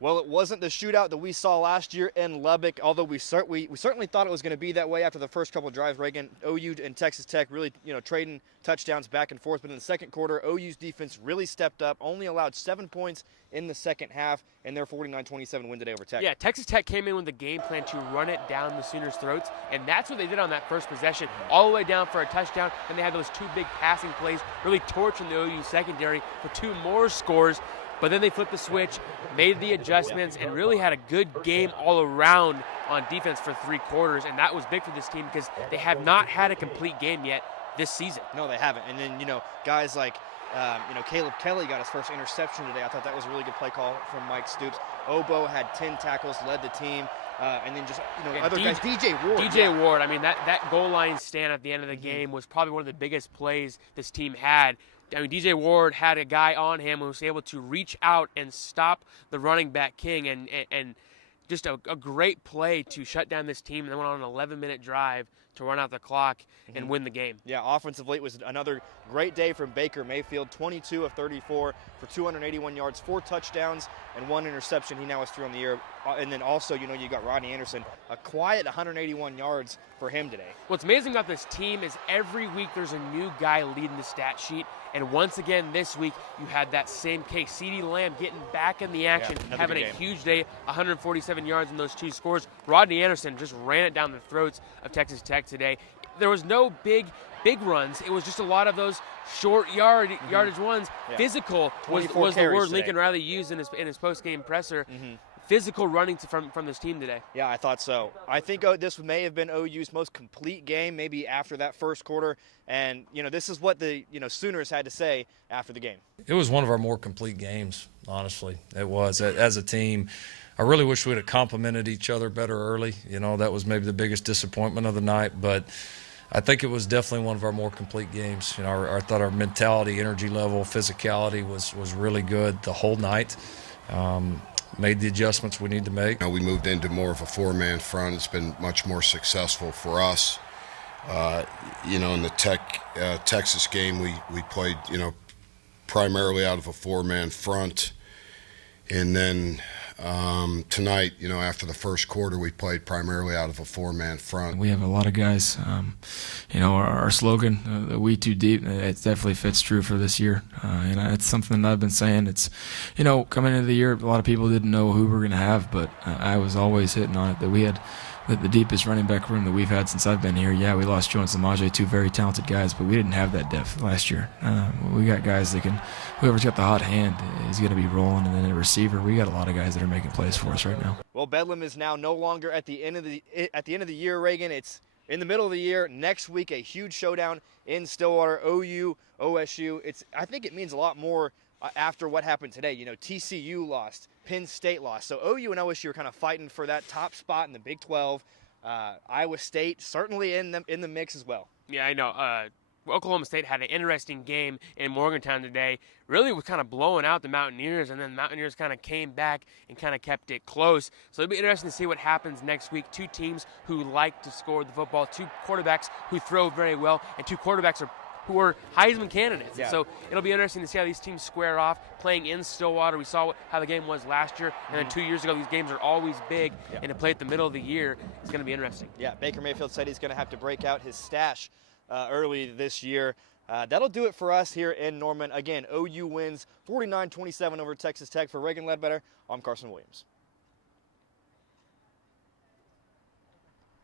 Well, it wasn't the shootout that we saw last year in Lubbock, although we certainly thought it was going to be that way after the first couple of drives. Reagan, OU and Texas Tech really, trading touchdowns back and forth. But in the second quarter, OU's defense really stepped up, only allowed 7 points in the second half, and their 49-27 win today over Tech. Yeah, Texas Tech came in with the game plan to run it down the Sooners' throats, and that's what they did on that first possession, all the way down for a touchdown, and they had those two big passing plays, really torching the OU secondary for two more scores. But then they flipped the switch, made the adjustments, and really had a good game all around on defense for 3 quarters. And that was big for this team because they have not had a complete game yet this season. No, they haven't. And then, guys like, Caleb Kelly got his first interception today. I thought that was a really good play call from Mike Stoops. Obo had 10 tackles, led the team. And then just, other guys. DJ Ward. DJ Ward, I mean, that goal line stand at the end of the game was probably one of the biggest plays this team had. I mean, DJ Ward had a guy on him who was able to reach out and stop the running back King, and just a great play to shut down this team, and then went on an 11-minute drive to run out the clock and win the game. Yeah, offensively, it was another great day from Baker Mayfield, 22 of 34 for 281 yards, 4 touchdowns, and 1 interception. He now has 3 on the year. And then also, you got Rodney Anderson, a quiet 181 yards for him today. What's amazing about this team is every week there's a new guy leading the stat sheet. And once again this week, you had that same case. CeeDee Lamb getting back in the action, having a huge day, 147 yards in those 2 scores. Rodney Anderson just ran it down the throats of Texas Tech today. There was no big runs. It was just a lot of those short yardage ones. Yeah. Physical was the word today Lincoln Riley used in his post-game presser. Physical running from this team today. Yeah, I thought so. I think this may have been OU's most complete game, maybe after that first quarter. And, this is what the, Sooners had to say after the game. It was one of our more complete games, honestly. It was. As a team, I really wish we would have complemented each other better early. That was maybe the biggest disappointment of the night. But I think it was definitely one of our more complete games. I thought our mentality, energy level, physicality was really good the whole night. Made the adjustments we need to make. We moved into more of a 4-man front. It's been much more successful for us. In the Texas game, we played, primarily out of a 4-man front. And then tonight, after the first quarter, we played primarily out of a 4-man front. We have a lot of guys. Our slogan, the "We Too Deep," it definitely fits true for this year. It's something that I've been saying. It's, coming into the year, a lot of people didn't know who we were going to have, but I was always hitting on it that we had the deepest running back room that we've had since I've been here. Yeah, we lost Joe and Samaje, 2 very talented guys, but we didn't have that depth last year. We got guys that can, whoever's got the hot hand is going to be rolling, and then a receiver, we got a lot of guys that are making plays for us right now. Well, Bedlam is now no longer at the end of the year, Reagan. It's in the middle of the year. Next week, a huge showdown in Stillwater, OU, OSU. I think it means a lot more after what happened today. TCU lost, Penn State lost. So OU and OSU are kind of fighting for that top spot in the Big 12. Iowa State certainly in the mix as well. Yeah, I know. Oklahoma State had an interesting game in Morgantown today. Really was kind of blowing out the Mountaineers, and then the Mountaineers kind of came back and kind of kept it close. So it'll be interesting to see what happens next week. 2 teams who like to score the football, 2 quarterbacks who throw very well, and 2 quarterbacks who are Heisman candidates. Yeah. So it'll be interesting to see how these teams square off playing in Stillwater. We saw how the game was last year, and then 2 years ago. These games are always big, and to play at the middle of the year is going to be interesting. Yeah, Baker Mayfield said he's going to have to break out his stash early this year. That'll do it for us here in Norman. Again, OU wins 49-27 over Texas Tech. For Reagan Ledbetter, I'm Carson Williams.